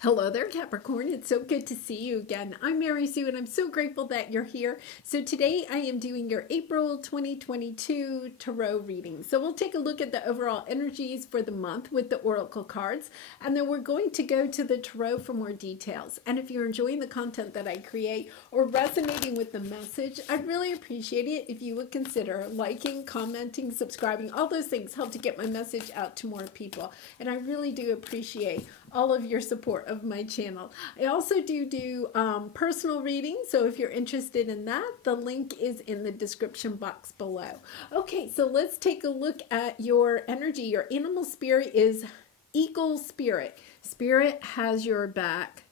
Hello there, Capricorn. It's so good to see you again. I'm Mary Sue, and I'm so grateful that you're here. So today I am doing your April 2022 Tarot reading. So we'll take a look at the overall energies for the month with the Oracle cards, and then we're going to go to the Tarot for more details. And if you're enjoying the content that I create or resonating with the message, I'd really appreciate it if you would consider liking, commenting, subscribing. All those things help to get my message out to more people. And I really do appreciate all of your support of my channel. I also do personal readings, so if you're interested in that, the link is in the description box below. Okay, so let's take a look at your energy. Your animal spirit is Eagle Spirit. Spirit has your back.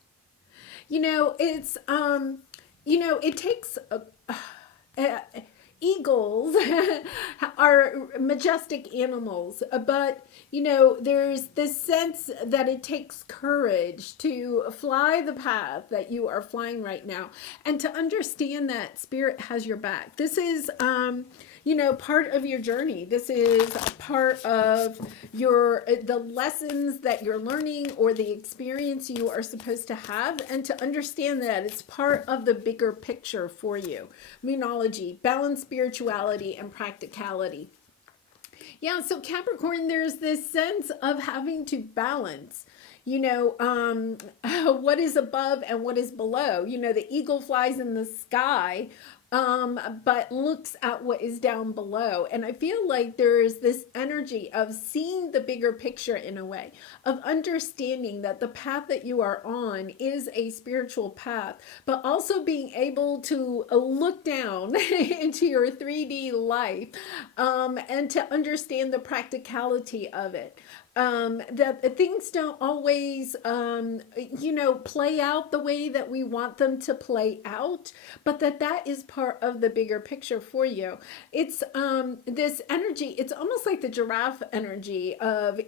It takes uh, eagles are majestic animals, but there's this sense that it takes courage to fly the path that you are flying right now, and to understand that spirit has your back. This is part of your journey. This is part of the lessons that you're learning, or the experience you are supposed to have, and to understand that it's part of the bigger picture for you. Moonology, balance, spirituality, and practicality. Yeah, so Capricorn, there's this sense of having to balance, what is above and what is below. The eagle flies in the sky, but looks at what is down below. And I feel like there's this energy of seeing the bigger picture in a way, of understanding that the path that you are on is a spiritual path, but also being able to look down into your 3D life, and to understand the practicality of it. That things don't always, play out the way that we want them to play out, but that is part of the bigger picture for you. It's this energy, it's almost like the giraffe energy of,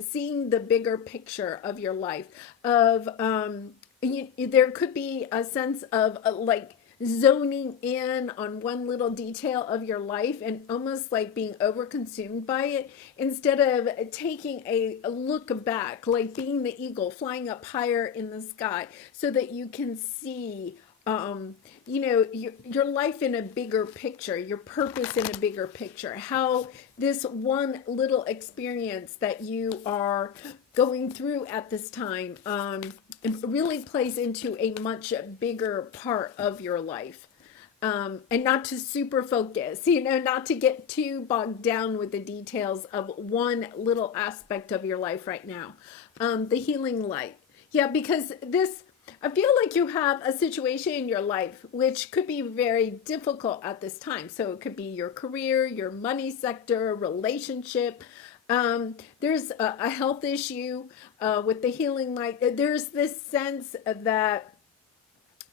seeing the bigger picture of your life, of, there could be a sense of like zoning in on one little detail of your life and almost like being overconsumed by it, instead of taking a look back, like being the eagle flying up higher in the sky, so that you can see your life in a bigger picture, your purpose in a bigger picture, how this one little experience that you are going through at this time, it really plays into a much bigger part of your life. And not to super focus, not to get too bogged down with the details of one little aspect of your life right now. The healing light. Yeah, because I feel like you have a situation in your life which could be very difficult at this time. So it could be your career, your money sector, relationship. There's a health issue with the healing light. There's this sense that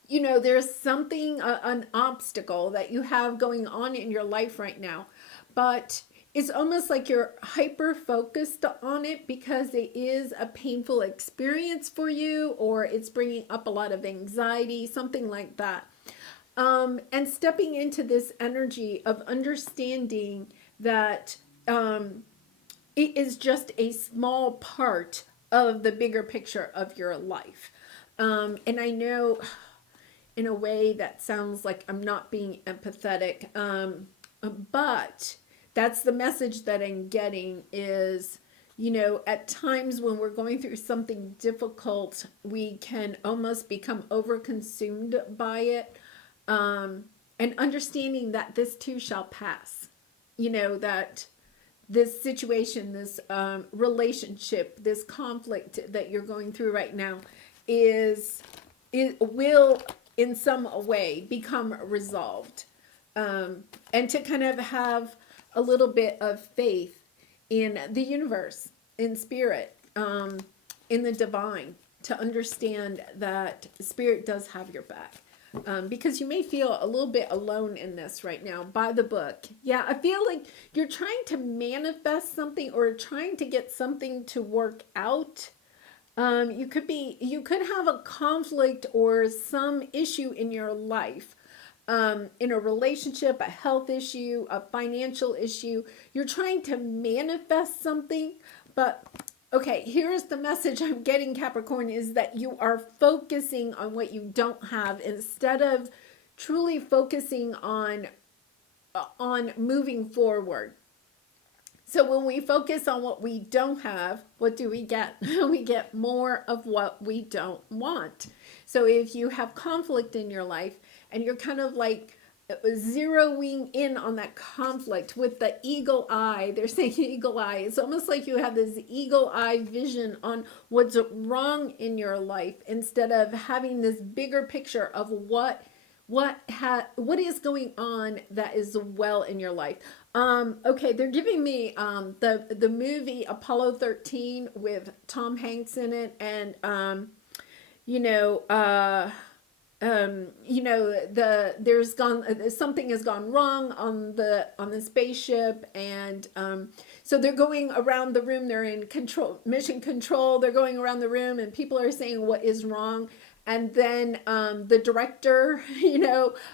there's something, an obstacle that you have going on in your life right now, but it's almost like you're hyper focused on it because it is a painful experience for you, or it's bringing up a lot of anxiety, something like that. And stepping into this energy of understanding that it is just a small part of the bigger picture of your life. And I know in a way that sounds like I'm not being empathetic, but that's the message that I'm getting is, at times when we're going through something difficult, we can almost become overconsumed by it, and understanding that this too shall pass, that this situation, this relationship, this conflict that you're going through right now it will in some way become resolved. And to kind of have a little bit of faith in the universe, in spirit, in the divine, to understand that spirit does have your back. Because you may feel a little bit alone in this right now. By the book. Yeah, I feel like you're trying to manifest something, or trying to get something to work out. You could have a conflict or some issue in your life, in a relationship, a health issue, a financial issue. You're trying to manifest something, but Okay, here's the message I'm getting, Capricorn, is that you are focusing on what you don't have instead of truly focusing on moving forward. So when we focus on what we don't have, what do we get? We get more of what we don't want. So if you have conflict in your life and you're kind of like zeroing in on that conflict with the eagle eye, they're saying eagle eye. It's almost like you have this eagle eye vision on what's wrong in your life instead of having this bigger picture of what is going on that is well in your life. Okay, they're giving me the movie Apollo 13 with Tom Hanks in it, and you know there's gone something has gone wrong on the spaceship, and so they're going around the room. They're in mission control. They're going around the room, and people are saying what is wrong. And then the director,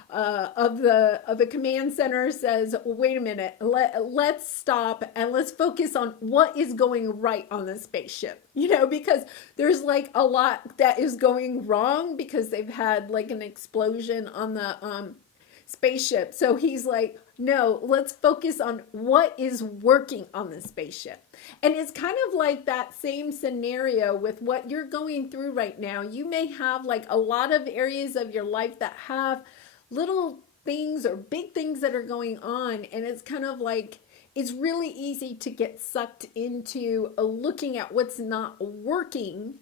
of the command center says, "Wait a minute, let's stop and let's focus on what is going right on the spaceship." Because there's like a lot that is going wrong because they've had like an explosion on the spaceship. So he's like, no, let's focus on what is working on the spaceship. And it's kind of like that same scenario with what you're going through right now. You may have like a lot of areas of your life that have little things or big things that are going on. And it's kind of like, it's really easy to get sucked into looking at what's not working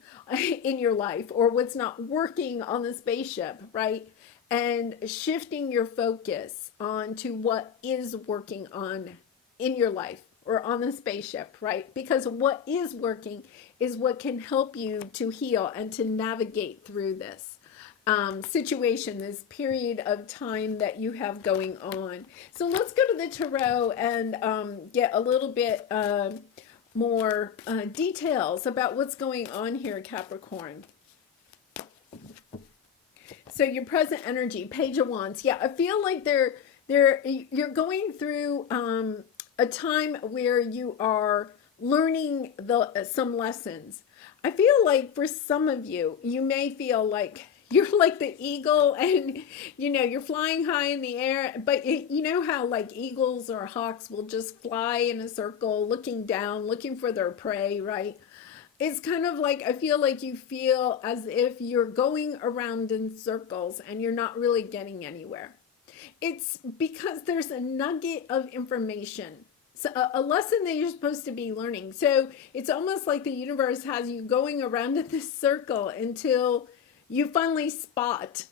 in your life or what's not working on the spaceship, right? And shifting your focus onto what is working on in your life or on the spaceship, right? Because what is working is what can help you to heal and to navigate through this situation, this period of time that you have going on. So let's go to the tarot and get a little bit more details about what's going on here, Capricorn. So your present energy, Page of Wands. Yeah, I feel like you're going through a time where you are learning some lessons. I feel like for some of you, you may feel like you're like the eagle and you're flying high in the air, but you know how like eagles or hawks will just fly in a circle looking down, looking for their prey, right? It's kind of like, I feel like you feel as if you're going around in circles and you're not really getting anywhere. It's because there's a nugget of information, so a lesson that you're supposed to be learning. So it's almost like the universe has you going around in this circle until you finally spot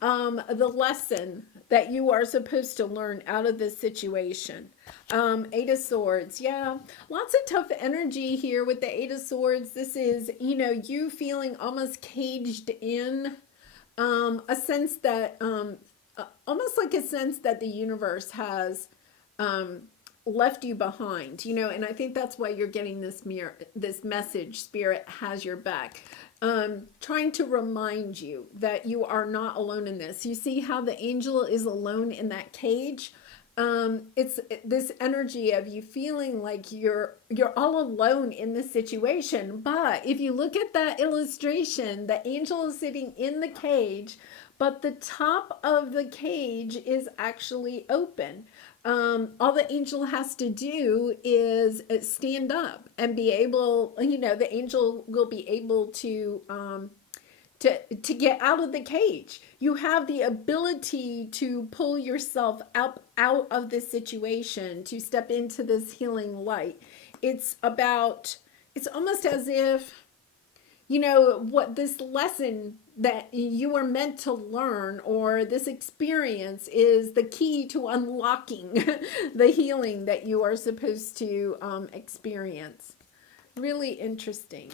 the lesson that you are supposed to learn out of this situation. Eight of Swords. Yeah, lots of tough energy here with the Eight of Swords. This is, you feeling almost caged in, a sense that, almost like a sense that the universe has left you behind, and I think that's why you're getting this message. Spirit has your back. Trying to remind you that you are not alone in this. You see how the angel is alone in that cage? It's this energy of you feeling like you're all alone in this situation. But if you look at that illustration, the angel is sitting in the cage, but the top of the cage is actually open. All the angel has to do is stand up and be able, the angel will be able to get out of the cage. You have the ability to pull yourself out of this situation, to step into this healing light. It's almost as if, what this lesson that you were meant to learn, or this experience, is the key to unlocking the healing that you are supposed to experience. Really interesting.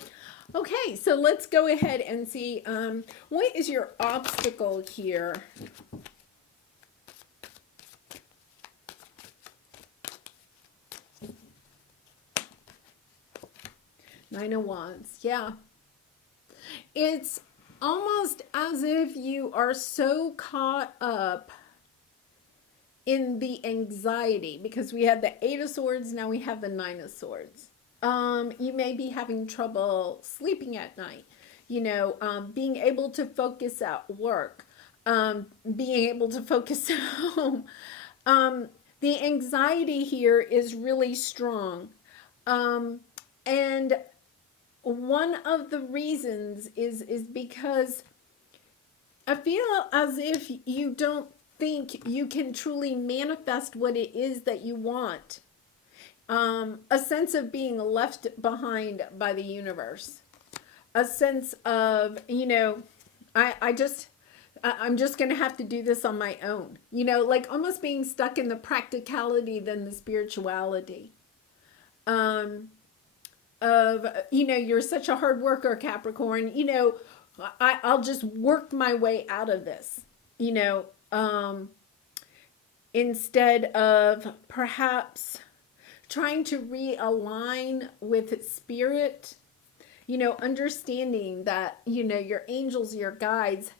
Okay, so let's go ahead and see what is your obstacle here. Nine of Wands. Yeah. It's almost as if you are so caught up in the anxiety, because we had the Eight of Swords, now we have the Nine of Swords. You may be having trouble sleeping at night, being able to focus at work, being able to focus at home. Um, the anxiety here is really strong. Um, and one of the reasons is because I feel as if you don't think you can truly manifest what it is that you want. A sense of being left behind by the universe, a sense of, I just, I'm just going to have to do this on my own, like almost being stuck in the practicality than the spirituality. Um, of, you're such a hard worker, Capricorn, I'll just work my way out of this, instead of perhaps trying to realign with spirit, understanding that, your angels, your guides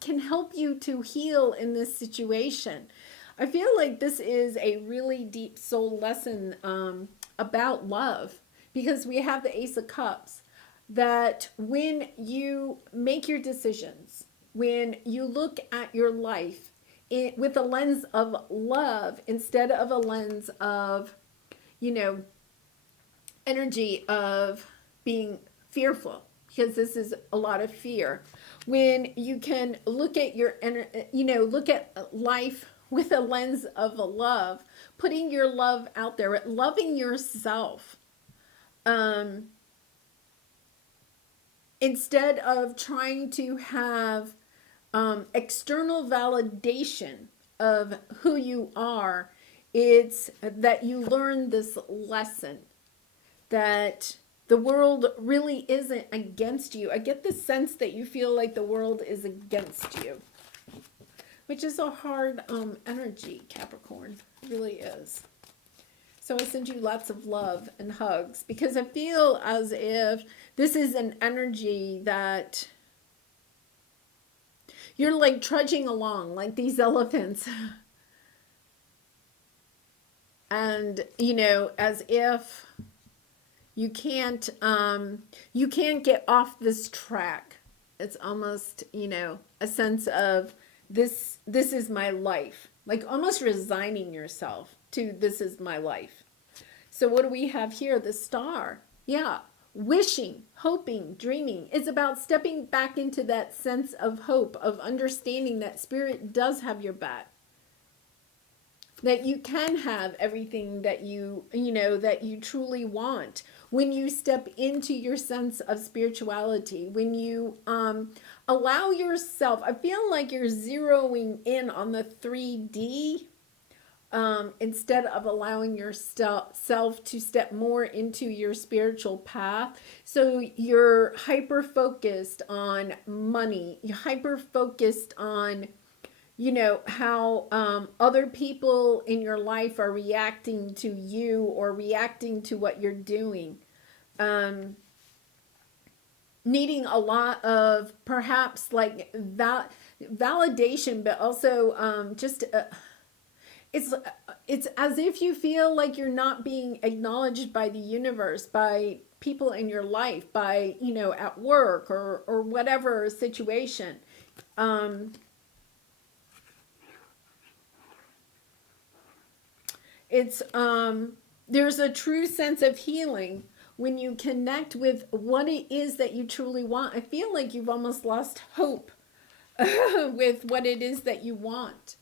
can help you to heal in this situation. I feel like this is a really deep soul lesson about love, because we have the Ace of Cups, that when you make your decisions, when you look at your life with a lens of love instead of a lens of, you know, energy of being fearful, because this is a lot of fear. When you can look at look at life with a lens of a love, putting your love out there, loving yourself, um, instead of trying to have external validation of who you are, it's that you learn this lesson that the world really isn't against you. I get the sense that you feel like the world is against you, which is a hard energy, Capricorn. It really is. So I send you lots of love and hugs, because I feel as if this is an energy that you're like trudging along like these elephants. And, as if you can't get off this track. It's almost, a sense of this is my life, like almost resigning yourself to this is my life. So what do we have here? The star. Yeah, wishing, hoping, dreaming. It's about stepping back into that sense of hope, of understanding that spirit does have your back, that you can have everything that that you truly want when you step into your sense of spirituality, when you allow yourself. I feel like you're zeroing in on the 3D, instead of allowing yourself to step more into your spiritual path. So you're hyper focused on money, you're hyper focused on how other people in your life are reacting to you or reacting to what you're doing. Needing a lot of perhaps like that validation, but also just it's as if you feel like you're not being acknowledged by the universe, by people in your life, by at work or whatever situation. It's there's a true sense of healing when you connect with what it is that you truly want. I feel like you've almost lost hope with what it is that you want.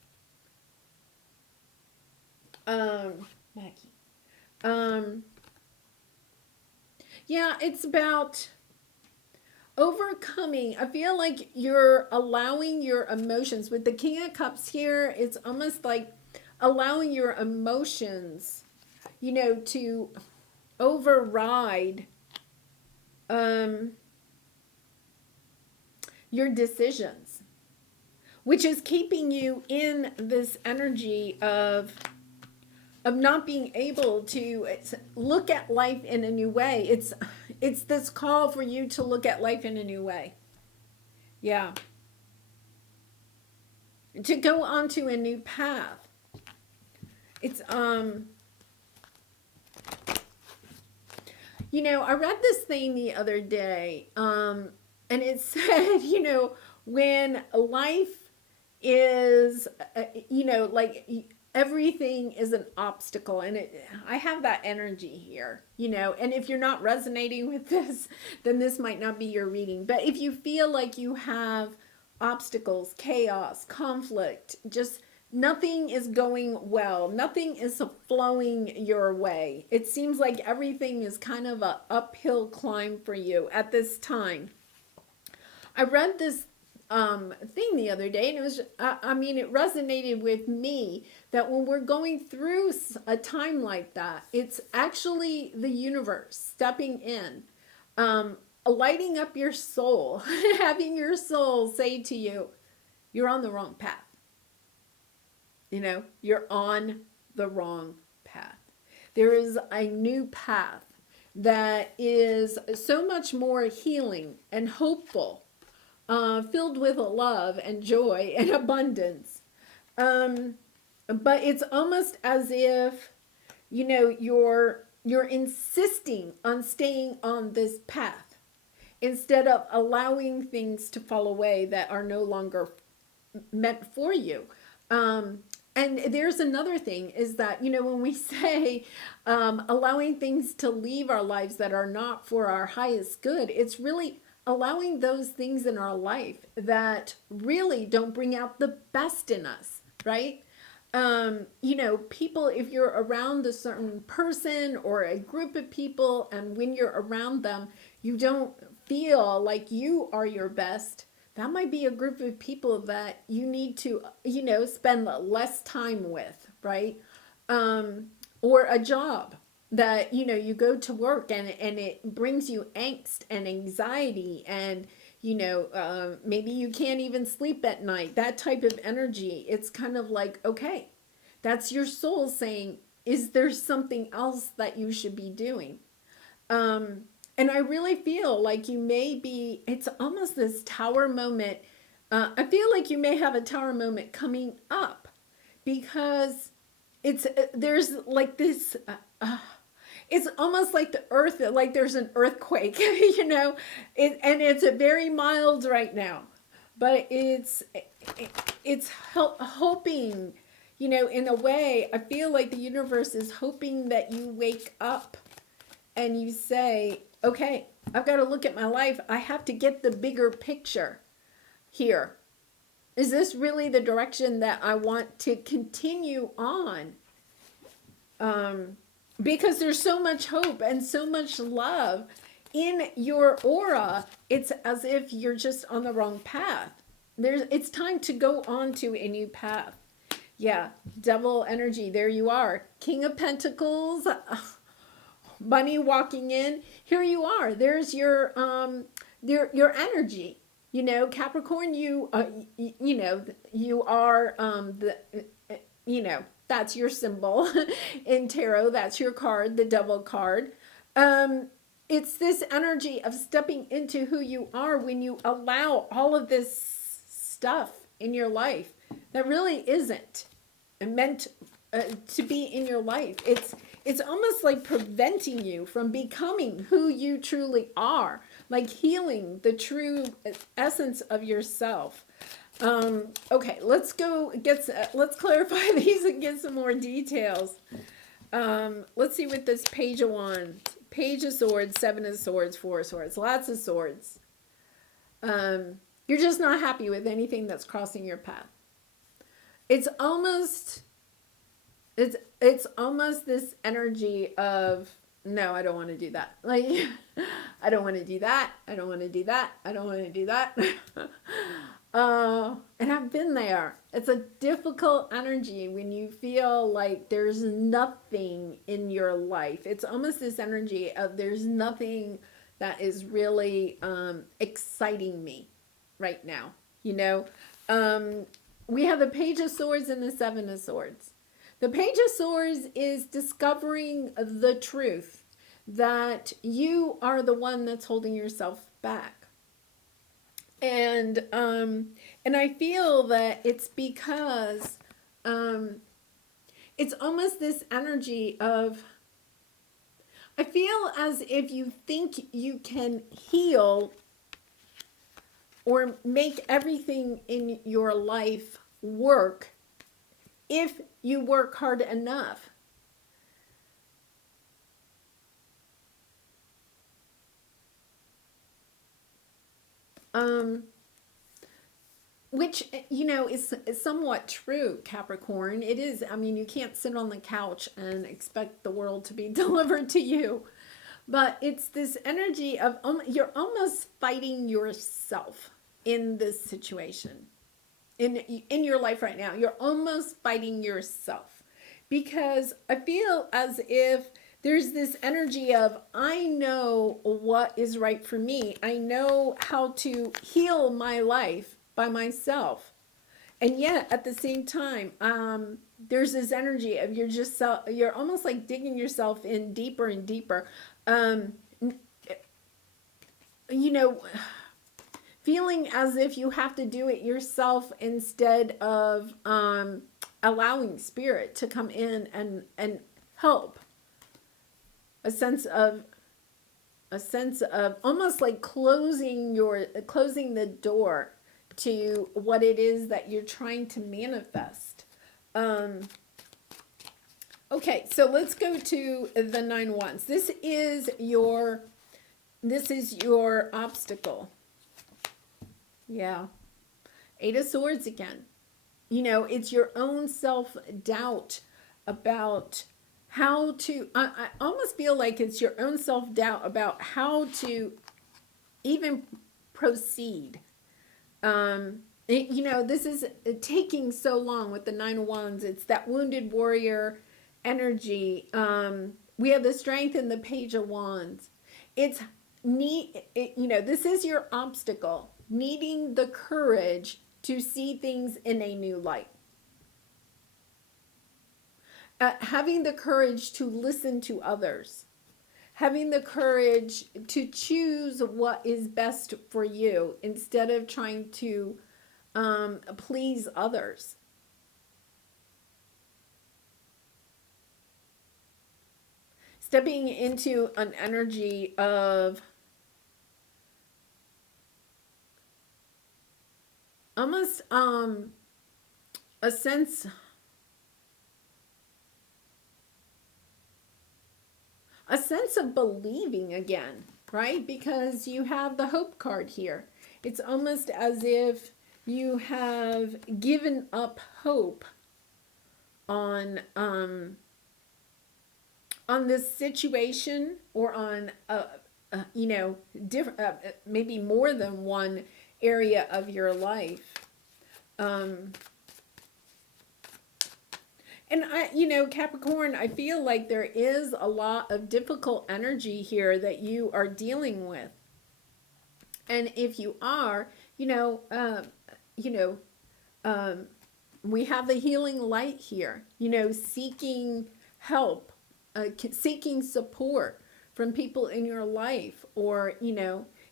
Maggie. Yeah, it's about overcoming. I feel like you're allowing your emotions. With the King of Cups here, it's almost like allowing your emotions, to override your decisions, which is keeping you in this energy of not being able to look at life in a new way. It's this call for you to look at life in a new way. Yeah. To go onto a new path. It's I read this thing the other day, and it said, when life is, like everything is an obstacle, and I have that energy here, and if you're not resonating with this, then this might not be your reading. But if you feel like you have obstacles, chaos, conflict, just nothing is going well, nothing is flowing your way, it seems like everything is kind of a uphill climb for you at this time. I read this thing the other day, and it was, it resonated with me that when we're going through a time like that, it's actually the universe stepping in, lighting up your soul, having your soul say to you, you're on the wrong path. You're on the wrong path. There is a new path that is so much more healing and hopeful, filled with love and joy and abundance. But it's almost as if, you're insisting on staying on this path instead of allowing things to fall away that are no longer meant for you. And there's another thing is that, when we say allowing things to leave our lives that are not for our highest good, it's really allowing those things in our life that really don't bring out the best in us, right? People, if you're around a certain person or a group of people, and when you're around them, you don't feel like you are your best, that might be a group of people that you need to, spend less time with, right? Or a job that, you go to work and it brings you angst and anxiety and, maybe you can't even sleep at night, that type of energy. It's kind of like, okay, that's your soul saying, is there something else that you should be doing? And I really feel like it's almost this tower moment. I feel like you may have a tower moment coming up because there's like this, it's almost like the earth, like there's an earthquake, and it's very mild right now, but it's hoping, in a way, I feel like the universe is hoping that you wake up and you say, okay, I've got to look at my life. I have to get the bigger picture here. Is this really the direction that I want to continue on? Because there's so much hope and so much love in your aura. It's as if you're just on the wrong path. It's time to go on to a new path. Yeah, Devil energy. There you are. King of Pentacles. Bunny walking in. Here you are. There's your energy. Capricorn, you are that's your symbol in tarot. That's your card, the Devil card. It's this energy of stepping into who you are when you allow all of this stuff in your life that really isn't meant to be in your life. It's almost like preventing you from becoming who you truly are, like healing the true essence of yourself. Okay, let's clarify these and get some more details. Let's see what this Page of Wands, Page of Swords, Seven of Swords, Four of Swords, lots of swords. You're just not happy with anything that's crossing your path. It's almost this energy of, no, I don't want to do that. Like, I don't want to do that. I don't want to do that. I don't want to do that. And I've been there. It's a difficult energy when you feel like there's nothing in your life. It's almost this energy of there's nothing that is really exciting me right now. We have the Page of Swords and the Seven of Swords. The Page of Swords is discovering the truth that you are the one that's holding yourself back. And I feel that it's because it's almost this energy of, I feel as if you think you can heal or make everything in your life work if you work hard enough. Um, which, is somewhat true, Capricorn. It is. I mean, you can't sit on the couch and expect the world to be delivered to you. But it's this energy of you're almost fighting yourself in this situation. In your life right now, you're almost fighting yourself, because I feel as if there's this energy of, I know what is right for me. I know how to heal my life by myself. And yet at the same time, there's this energy of you're almost like digging yourself in deeper and deeper. Um, you know, Feeling as if you have to do it yourself instead of allowing spirit to come in and help. A sense of almost like closing the door to what it is that you're trying to manifest. Okay, so let's go to the 9 wands. This is your obstacle. Yeah. 8 of Swords again. It's your own self-doubt about how to, I almost feel like it's your own self-doubt about how to even proceed. This is taking so long with the 9 of Wands. It's that wounded warrior energy. We have the Strength and the Page of Wands. This is your obstacle. Needing the courage to see things in a new light. Having the courage to listen to others. Having the courage to choose what is best for you instead of trying to please others. Stepping into an energy of almost a sense of believing again, right? Because you have the Hope card here. It's almost as if you have given up hope on this situation, or on different maybe more than one area of your life. And Capricorn, I feel like there is a lot of difficult energy here that you are dealing with. And if you are, we have the healing light here, seeking help, seeking support from people in your life, or,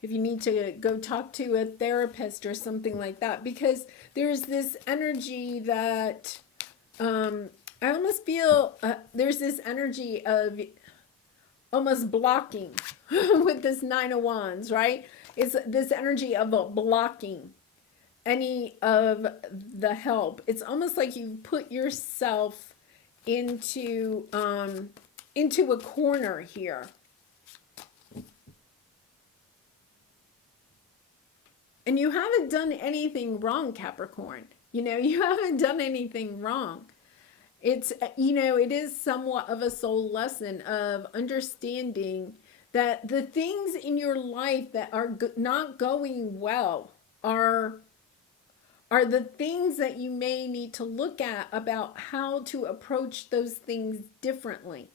if you need to go talk to a therapist or something like that, because there's this energy that I almost feel there's this energy of almost blocking with this 9 of Wands, right? It's this energy of blocking any of the help. It's almost like you put yourself into a corner here. And you haven't done anything wrong, Capricorn. You haven't done anything wrong. It's, it is somewhat of a soul lesson of understanding that the things in your life that are not going well are the things that you may need to look at about how to approach those things differently,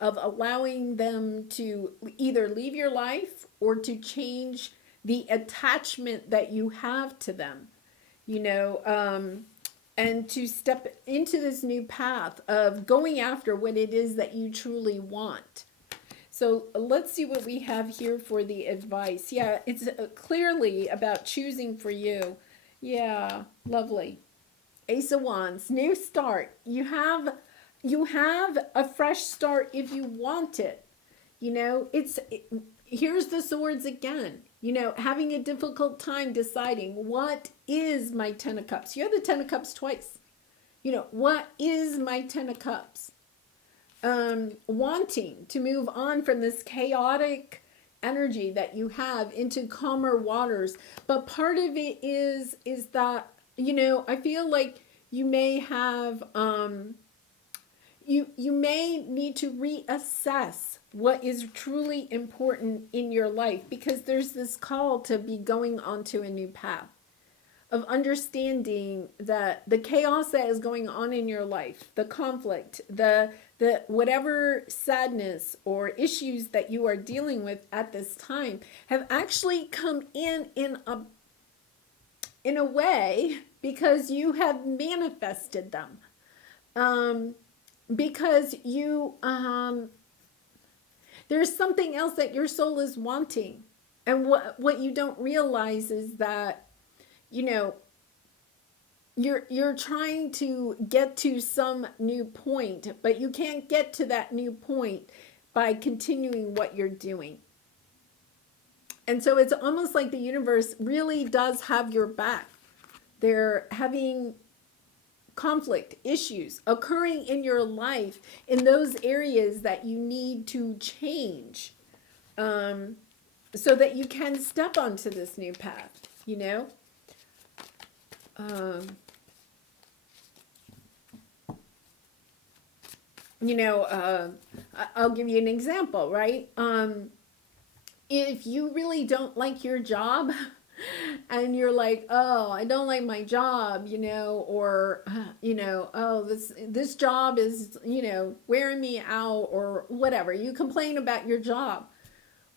of allowing them to either leave your life or to change the attachment that you have to them, and to step into this new path of going after what it is that you truly want. So let's see what we have here for the advice. Yeah, it's clearly about choosing for you. Yeah, lovely. Ace of Wands, new start. You have a fresh start if you want it. Here's the swords again. Having a difficult time deciding what is my 10 of cups. You have the 10 of cups twice. What is my 10 of cups? Wanting to move on from this chaotic energy that you have into calmer waters. But part of it is that, I feel like you may have, you may need to reassess what is truly important in your life, because there's this call to be going onto a new path of understanding that the chaos that is going on in your life, the conflict, the whatever sadness or issues that you are dealing with at this time have actually come in a way because you have manifested them. Because you there's something else that your soul is wanting. And what you don't realize is that, you're trying to get to some new point, but you can't get to that new point by continuing what you're doing. And so it's almost like the universe really does have your back. They're having conflict, issues occurring in your life in those areas that you need to change, so that you can step onto this new path, I'll give you an example, right? If you really don't like your job, and you're like, oh, I don't like my job, or, oh, this job is, wearing me out, or whatever. You complain about your job.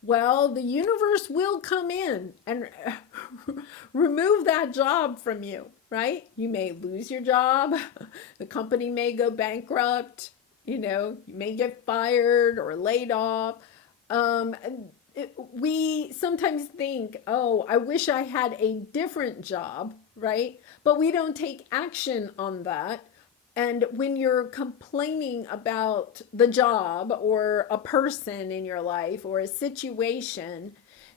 Well, the universe will come in and remove that job from you, right? You may lose your job. The company may go bankrupt. You may get fired or laid off. We sometimes think, oh, I wish I had a different job, right? But we don't take action on that. And when you're complaining about the job or a person in your life or a situation,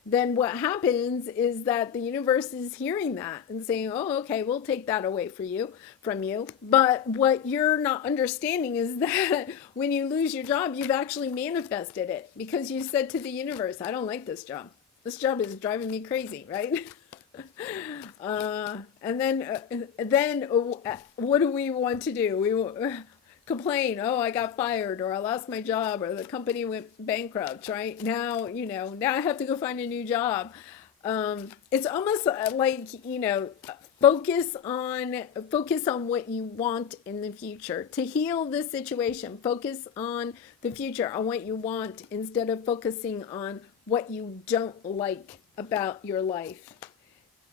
then what happens is that the universe is hearing that and saying, oh, okay, we'll take that away from you. But what you're not understanding is that when you lose your job, you've actually manifested it, because you said to the universe, I don't like this job. This job is driving me crazy, right? And then what do we want to do? We complain, oh, I got fired, or I lost my job, or the company went bankrupt, right? Now I have to go find a new job. It's almost like, focus on what you want in the future to heal this situation. Focus on the future, on what you want, instead of focusing on what you don't like about your life.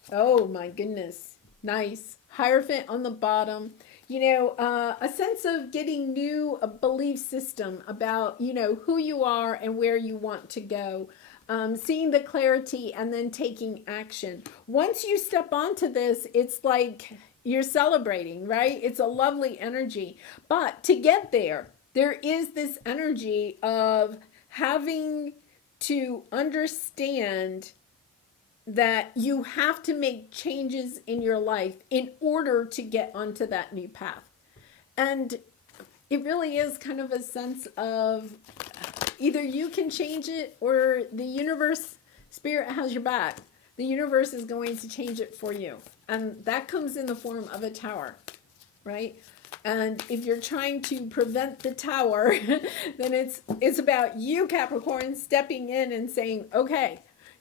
Oh my goodness. Nice. Hierophant on the bottom. A sense of getting new belief system about, who you are and where you want to go. Seeing the clarity and then taking action. Once you step onto this, it's like you're celebrating, right? It's a lovely energy. But to get there is this energy of having to understand that you have to make changes in your life in order to get onto that new path. And it really is kind of a sense of either you can change it, or the universe, spirit has your back. The universe is going to change it for you. And that comes in the form of a tower, right? And if you're trying to prevent the tower, then it's about you, Capricorn, stepping in and saying, okay,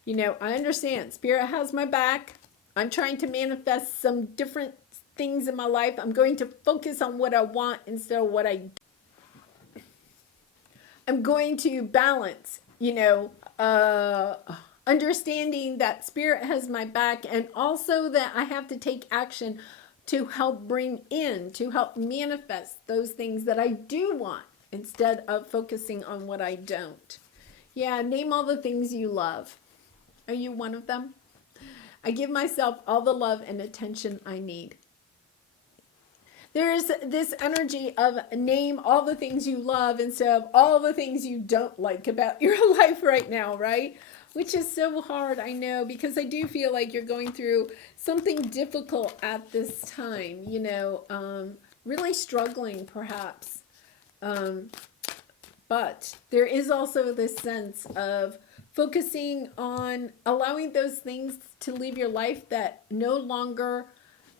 I understand. Spirit has my back. I'm trying to manifest some different things in my life. I'm going to focus on what I want instead of what I'm going to balance, understanding that Spirit has my back, and also that I have to take action to help to help manifest those things that I do want, instead of focusing on what I don't. Yeah, name all the things you love. Are you one of them? I give myself all the love and attention I need. there's this energy of name all the things you love instead of all the things you don't like about your life right now, right? Which is so hard, I know, because I do feel like you're going through something difficult at this time, really struggling perhaps. Um, but there is also this sense of focusing on allowing those things to leave your life that no longer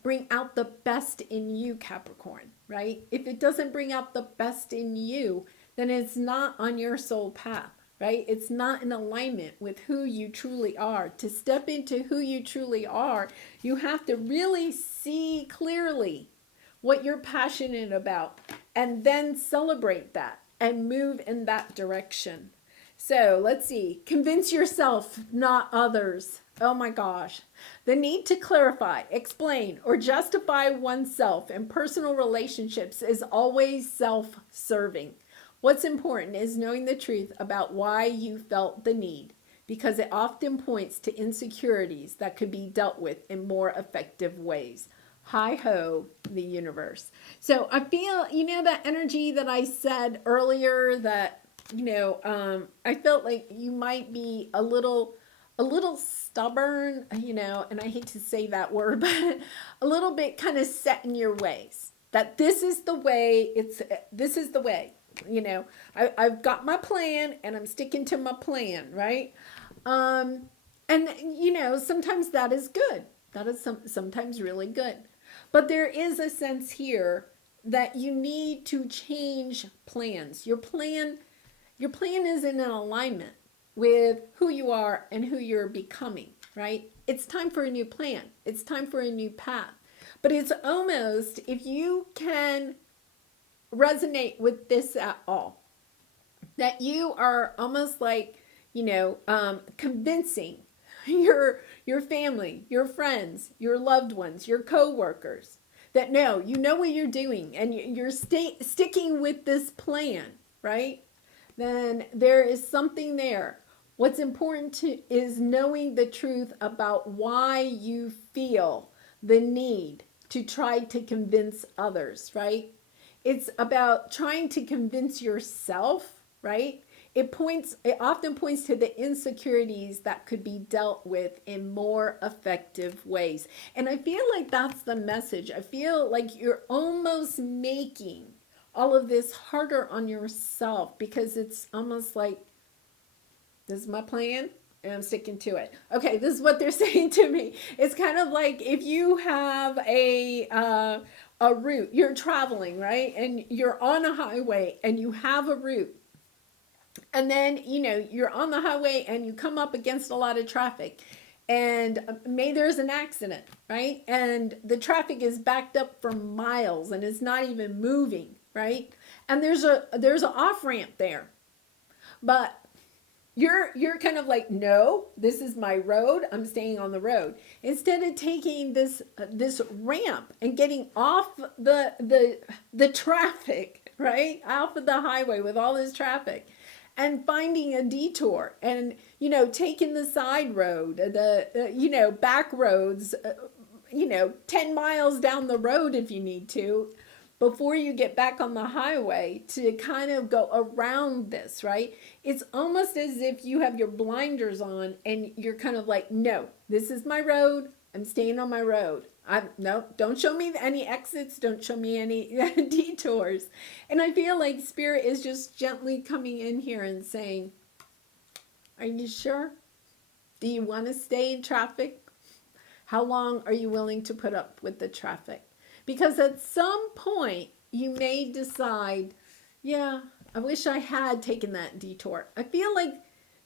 bring out the best in you, Capricorn, right? If it doesn't bring out the best in you, then it's not on your soul path, right? It's not in alignment with who you truly are. To step into who you truly are, you have to really see clearly what you're passionate about and then celebrate that and move in that direction. So let's see. Convince yourself, not others. Oh my gosh. The need to clarify, explain, or justify oneself in personal relationships is always self-serving. What's important is knowing the truth about why you felt the need, because it often points to insecurities that could be dealt with in more effective ways. Hi ho, the universe. So I feel, that energy that I said earlier that, I felt like you might be a little stubborn, and I hate to say that word, but a little bit kind of set in your ways. That this is the way, this is the way, I've got my plan and I'm sticking to my plan, right? And sometimes that is good. That is sometimes really good. But there is a sense here that you need to change plans. Your plan is in an alignment with who you are and who you're becoming, right? It's time for a new plan. It's time for a new path. But it's almost, if you can resonate with this at all, that you are almost like, convincing your family, your friends, your loved ones, your coworkers that no, you know what you're doing and you're sticking with this plan, right? Then there is something there. What's important is knowing the truth about why you feel the need to try to convince others, right? It's about trying to convince yourself, right? It often points to the insecurities that could be dealt with in more effective ways. And I feel like that's the message. I feel like you're almost making all of this harder on yourself because it's almost like, this is my plan and I'm sticking to it. Okay, this is what they're saying to me. It's kind of like if you have a route, you're traveling, right? And you're on a highway and you have a route. And then, you're on the highway and you come up against a lot of traffic. And maybe there's an accident, right? And the traffic is backed up for miles and it's not even moving, right? And there's an off-ramp there. But you're kind of like, no, this is my road. I'm staying on the road. Instead of taking this ramp and getting off the traffic, right? Off of the highway with all this traffic and finding a detour and, taking the side road, the back roads, 10 miles down the road if you need to, before you get back on the highway to kind of go around this, right? It's almost as if you have your blinders on and you're kind of like, no, this is my road. I'm staying on my road. No, don't show me any exits. Don't show me any detours. And I feel like Spirit is just gently coming in here and saying, are you sure? Do you want to stay in traffic? How long are you willing to put up with the traffic? Because at some point, you may decide, yeah, I wish I had taken that detour. I feel like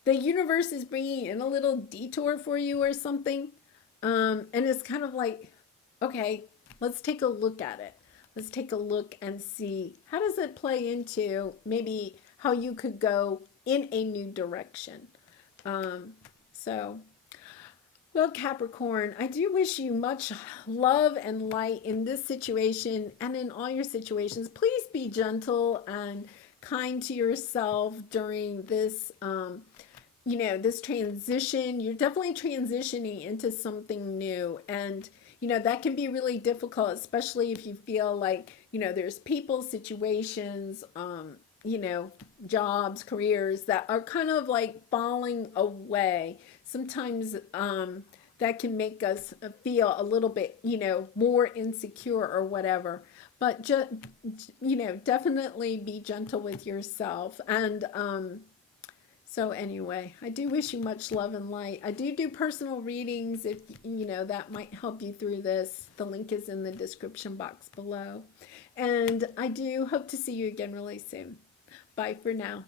the universe is bringing in a little detour for you or something. And it's kind of like, okay, let's take a look at it. Let's take a look and see, how does it play into maybe how you could go in a new direction. Well, Capricorn, I do wish you much love and light in this situation and in all your situations. Please be gentle and kind to yourself during this you know, this transition, you're definitely transitioning into something new. And, you know, that can be really difficult, especially if you feel like, you know, there's people, situations, you know, jobs, careers that are kind of like falling away. Sometimes, that can make us feel a little bit, you know, more insecure or whatever. But just, you know, definitely be gentle with yourself. And, so anyway, I do wish you much love and light. I do personal readings if you know that might help you through this. The link is in the description box below. And I do hope to see you again really soon. Bye for now.